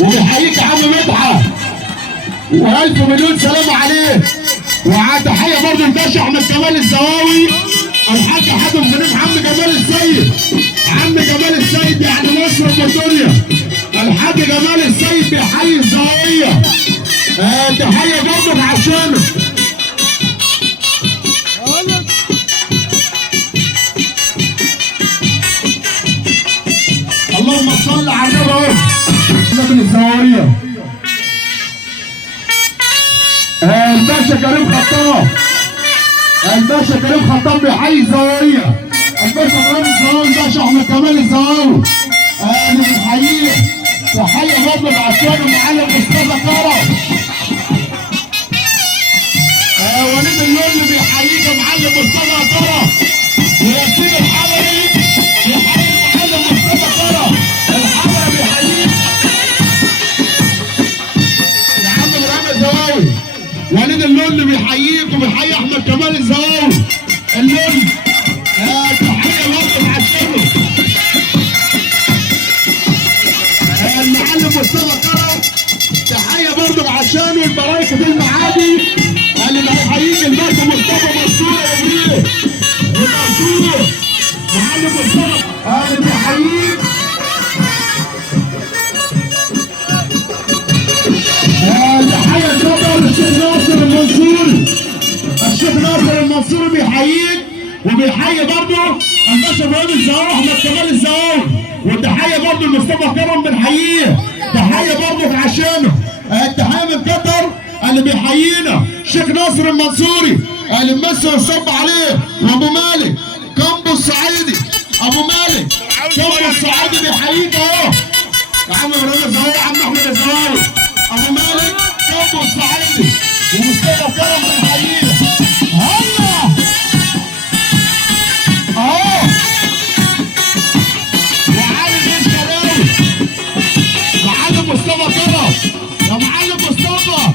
وبيحييك يا عم مدحت، والف مليون سلام عليه. وتحيه برضه لباشا احمد كمال الزواوي، الحاج حاتم سليم، عم جمال السيد، عم جمال السيد يعني مصر ام الدنيا. الحاج جمال السيد بيحيي الزواويه. تحيه برضه عشانه. اللهم صل على النبي. من الزواويه الباشا كريم خطاب، الباشا كريم خطاب بيحيي الزواويه. الباشا كريم الزواوي، الباشا احمد كمال الزواوي بنحييه. تحيه برضه لعشان المعلم مصطفى كرم. وليد اللون بيحييك يا معلم مصطفى كرم. وياسين الحضري بيحيي المعلم مصطفى كرم. الحضري بيحييك يا عم ابراهيم الزواوي. وليد اللون بيحييك وبيحيي احمد كمال الزواوي. اللون تحيه برضه لعشانه. المعلم مصطفى كرم تحيه برضه عشانه. البرايكه دي المعادي اللي بيحييك الباشا مصطفى منصور يا ابني. ومنصور معلم مصطفى اللي بيحييك. تحيه صدر الشيخ ناصر المنصوري. الشيخ ناصر المنصوري بيحييك وبيحيي برضه الباشا ابراهيم الزواوي احمد كمال الزواوي. وتحيه برضه لمصطفى كرم بنحييه. تحيه برضه عشانه. التحيه من قطر اللي بيحيينا الشيخ ناصر المنصوري اللي ممثل الصب عليه. وابو مالك كامبو الصعيدي، ابو مالك كامبو الصعيدي بيحييك اهو. يا عم ابراهيم الزواوي، يا عم احمد الزواوي، ابو مالك كامبو الصعيدي ومصطفى كرم بيحيينا. هلا اهو وعلي بن شراوي، معلم مصطفى كرم. يا معلم مصطفى